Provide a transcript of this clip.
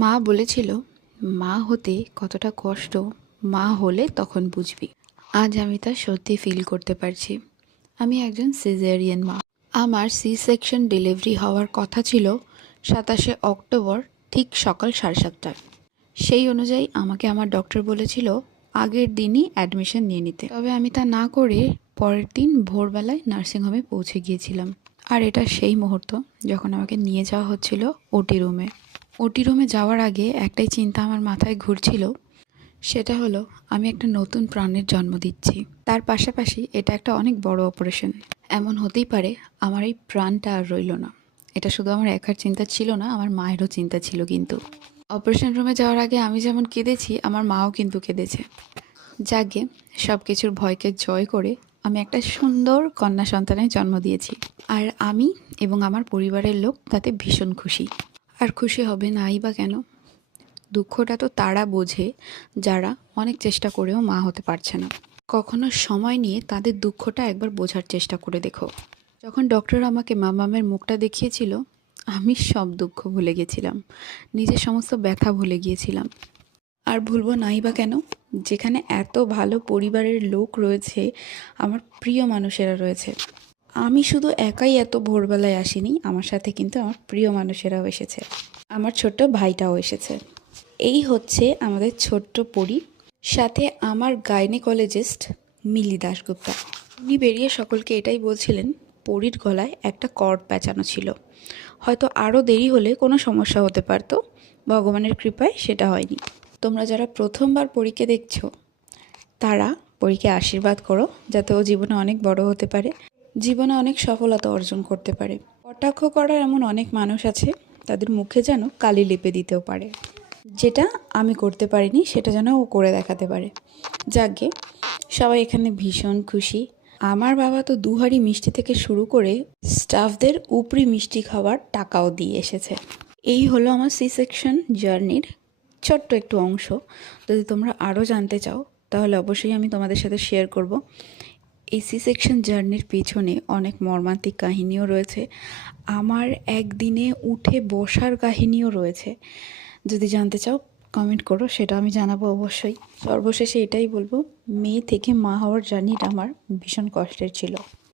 মা বলেছিল মা হতে কতটা কষ্ট মা হলে তখন বুঝবি। আজ আমি তা সত্যি ফিল করতে পারছি। আমি একজন সিজারিয়ান মা। আমার সি সেকশন ডেলিভারি হওয়ার কথা ছিল 27 অক্টোবর, ঠিক সকাল 7:30টায়। সেই অনুযায়ী আমাকে আমার ডক্টর বলেছিল আগের দিনই অ্যাডমিশন নিয়ে নিতে। তবে আমি তা না করে পরের দিন ভোরবেলায় নার্সিংহোমে পৌঁছে গিয়েছিলাম। আর এটা সেই মুহূর্ত যখন আমাকে নিয়ে যাওয়া হচ্ছিল ওটি রুমে। ওটি রুমে যাওয়ার আগে একটাই চিন্তা আমার মাথায় ঘুরছিল, সেটা হলো আমি একটা নতুন প্রাণের জন্ম দিচ্ছি। তার পাশাপাশি এটা একটা অনেক বড় অপারেশন। এমন হতেই পারে আমার এই প্রাণটা আর রইল না। এটা শুধু আমার একার চিন্তা ছিল না, আমার মায়েরও চিন্তা ছিল। কিন্তু অপারেশন রুমে যাওয়ার আগে আমি যেমন কেঁদেছি, আমার মাও কিন্তু কেঁদেছে। যাকে সব কিছুর ভয়কে জয় করে আমি একটা সুন্দর কন্যা সন্তানের জন্ম দিয়েছি। আর আমি এবং আমার পরিবারের লোক তাতে ভীষণ খুশি। আর খুশি হবে নাই বা কেন? দুঃখটা তো তারা বোঝে যারা অনেক চেষ্টা করেও মা হতে পারছে না। কখনো সময় নিয়ে তাদের দুঃখটা একবার বোঝার চেষ্টা করে দেখো। যখন ডক্টর আমাকে মামামের মুখটা দেখিয়েছিল, আমি সব দুঃখ ভুলে গেছিলাম, নিজের সমস্ত ব্যথা ভুলে গিয়েছিলাম। আর ভুলবো নাই বা কেন, যেখানে এত ভালো পরিবারের লোক রয়েছে, আমার প্রিয় মানুষেরা রয়েছে। আমি শুধু একাই এত ভোরবেলায় আসিনি, আমার সাথে কিন্তু আমার প্রিয় মানুষেরাও এসেছে। আমার ছোট্ট ভাইটাও এসেছে। এই হচ্ছে আমাদের ছোট্ট পরি, সাথে আমার গাইনোকোলজিস্ট মিলি দাশগুপ্তা। উনি বেরিয়ে সকলকে এটাই বলছিলেন, পরির গলায় একটা কর্ড প্যাঁচানো ছিল। হয়তো আরও দেরি হলে কোনো সমস্যা হতে পারতো, ভগবানের কৃপায় সেটা হয়নি। তোমরা যারা প্রথমবার পরীকে দেখছো, তারা পরীকে আশীর্বাদ করো যাতে ও জীবনে অনেক বড় হতে পারে, জীবনে অনেক সফলতা অর্জন করতে পারে। কটাক্ষ করার এমন অনেক মানুষ আছে, তাদের মুখে যেন কালি লেপে দিতেও পারে। যেটা আমি করতে পারিনি সেটা যেন ও করে দেখাতে পারে। যাকে সবাই এখানে ভীষণ খুশি। আমার বাবা তো 2 হাঁড়ি মিষ্টি থেকে শুরু করে স্টাফদের উপরি মিষ্টি খাওয়ার টাকাও দিয়ে এসেছে। এই হলো আমার সি সেকশন জার্নির ছোট্ট একটু অংশ। যদি তোমরা আরও জানতে চাও তাহলে অবশ্যই আমি তোমাদের সাথে শেয়ার করব। এই সি সেকশন জার্নির পেছনে অনেক মর্মান্তিক কাহিনীও রয়েছে, আমার একদিনে উঠে বসার কাহিনীও রয়েছে। যদি জানতে চাও কমেন্ট করো, সেটা আমি জানাবো অবশ্যই। সর্বশেষে এটাই বলবো, মেয়ে থেকে মা হওয়ার জার্নিটা আমার ভীষণ কষ্টের ছিল।